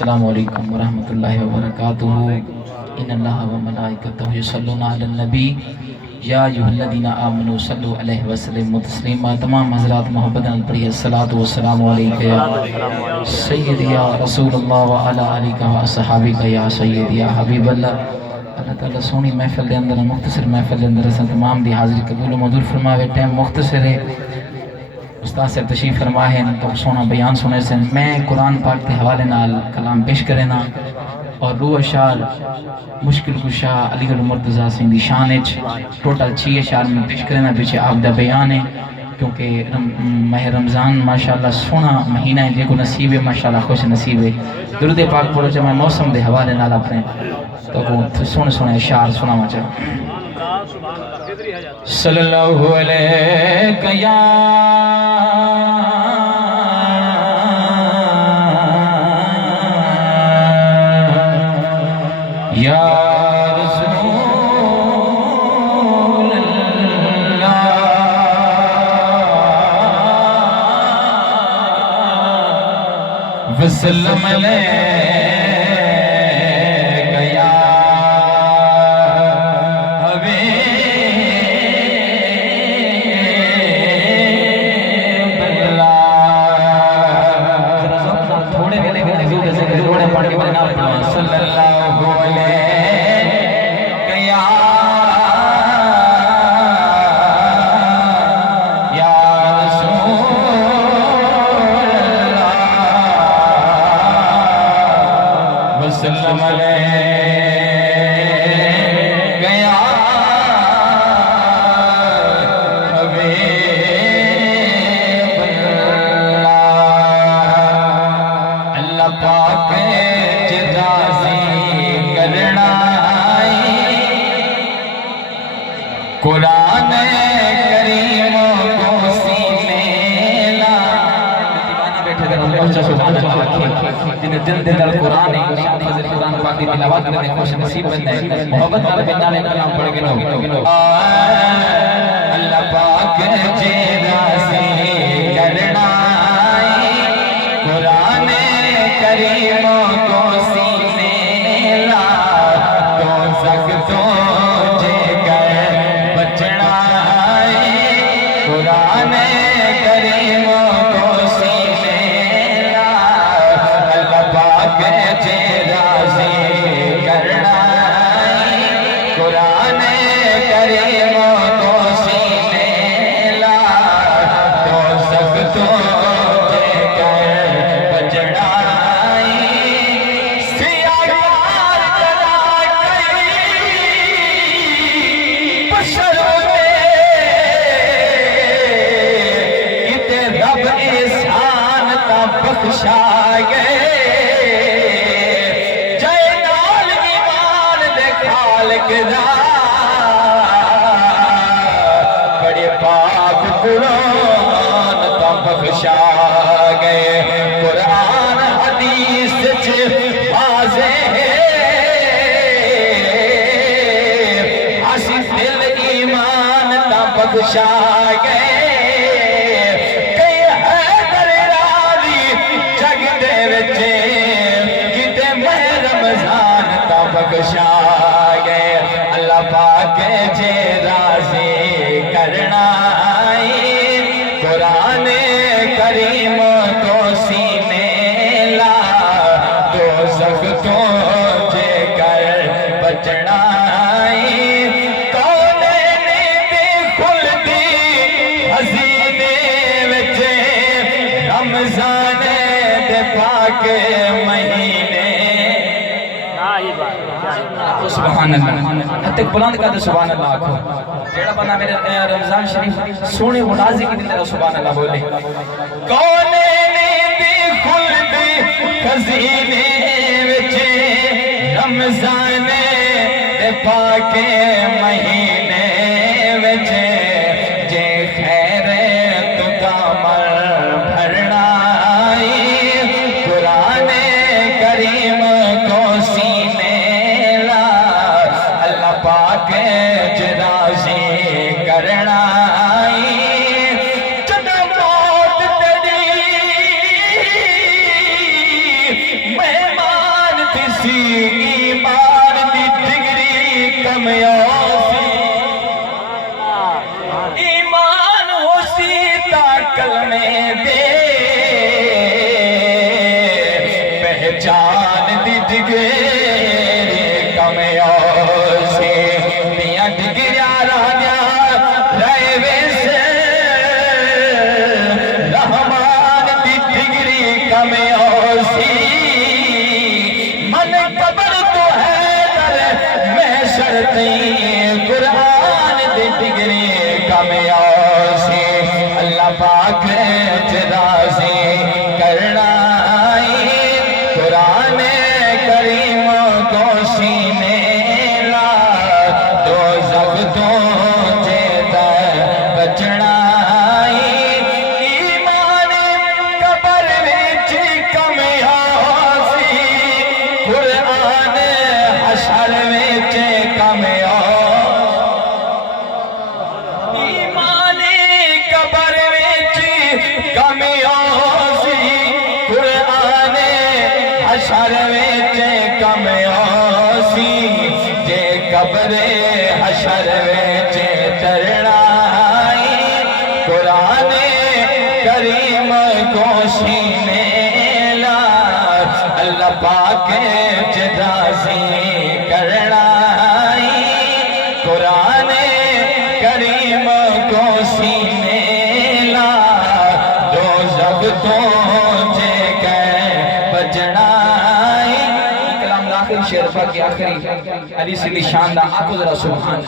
السلام علیکم ورحمۃ اللہ وبرکاتہ۔ ان اللہ و ملائکتہ یصلون علی النبی یا ایھا الذین آمنوا صلوا علیہ وسلم تسلیما۔ تمام حضرات محبت نال پڑھیے الصلاۃ والسلام علیک یا سیدی یا رسول اللہ و علی آلک و اصحابک یا سیدی یا حبیب اللہ۔ اللہ تعالیٰ سونی محفل دے اندر مختصر محفل دے اندر اساں تمام دی حاضری قبول و منظور فرماوے۔ ٹائم مختصر ہے، استاد صاحب تشریف فرما ہے تو سونا بیان سنے سے میں قرآن پاک کے حوالے نال کلام پیش کرنا اور روح اشعار مشکل کشا علی گڑھ مرتضیٰ سنگھ دی شان وچ ٹوٹل 6 اشعار میں پیش کرنا پیچھے آپ دا بیان ہے، کیونکہ ماہ رمضان ماشاءاللہ سونا مہینہ ہے، جے کو نصیب ہے ماشاءاللہ خوش نصیب ہے۔ درود پاک پڑھو جب میں موسم دے حوالے نال اپنے تو سونے سونے اشعار سناواں چاہوں۔ صلی اللہ علیہ یا رسول اللہ وسلم علیہ وسلم علیہ گیا حبیب اللہ۔ اللہ پاک جزاسی کرنا قرآن کریم کو سینے لا۔ دیوانے بیٹھے تھے سبحان اللہ، جنہیں دل دل در قرآن ہے، فضل قرآن پاک دی تلاوت کرنے خوش نصیب بندے ہیں، محبت نال بنانے کلام پڑھ کے لوگ اللہ پاک جیرا سے کرنا قرآن کریم کو سینے لا، تو سکتوں جے کر بچنا قرآن کریم کو سینے لا، اللہ پاک جیرا سے کرنا قرآن کریم کو سینے لا، تو سکتوں جے کر بچنا سیاہ یار جلا کئی بشر رب احسان کا بخشا گئے، جے نال ایمان دے خالق دا بڑے پاک قرآن کا بخشا گئے۔ قرآن حدیث وچ واضح ہے، عاشق دل ایمان کا بخشا گئے۔ بخشا گئے اللہ پاک جے راضی کرنا قرآن کریم کو سینے لا، تو سختوں جے کر بچنا کونین دی خلدی حسینے وچ رمضان دے پاک مہینے۔ سبحان اللہ، حتی بلند کا دے سبحان اللہ آکھو، جیڑا بنا میرے رمضان شریف سونے منازی کی طرح سبحان اللہ بولے۔ کونین دی خلدی خزینے وچ رمضان دے پاک مہینے وچ، جے خیر تو کامل بھرنا قرآن کریم کو سینے لا، اللہ پاک جراضی کرنا جب موت تیری مہمان سی ایمان دی ڈگری کمیاسی ایمان ہو سی تا کلمے دے پہچان دی ڈگری کمیاسی دیاں ڈگریاں رہنیاں رہے ویسے رحمان دی ڈگری کمیاسی من قبر تو ہے در محشر تین قرآن دی ڈگری کمیاسی اللہ پاک راضی کرنا قرآن کریم کو سینے لا دوزخ تو جیتا بچنا ایمان قبر وچ کمیاسی قرآن حشر وچ کمیاسی ایمان قبر وچ کمیاسی قرآن حشر وچ کمیاسی جے قبر حشر وچ ترنا قرآن کریم کو سینے لا اللہ پاک راضی کرنا قرآن کریم کو سینے لا دوزخ تو جے بچنا کلام آخری شعر پاک کی آخری حدیث کی شان دا آکو ذرا سبحان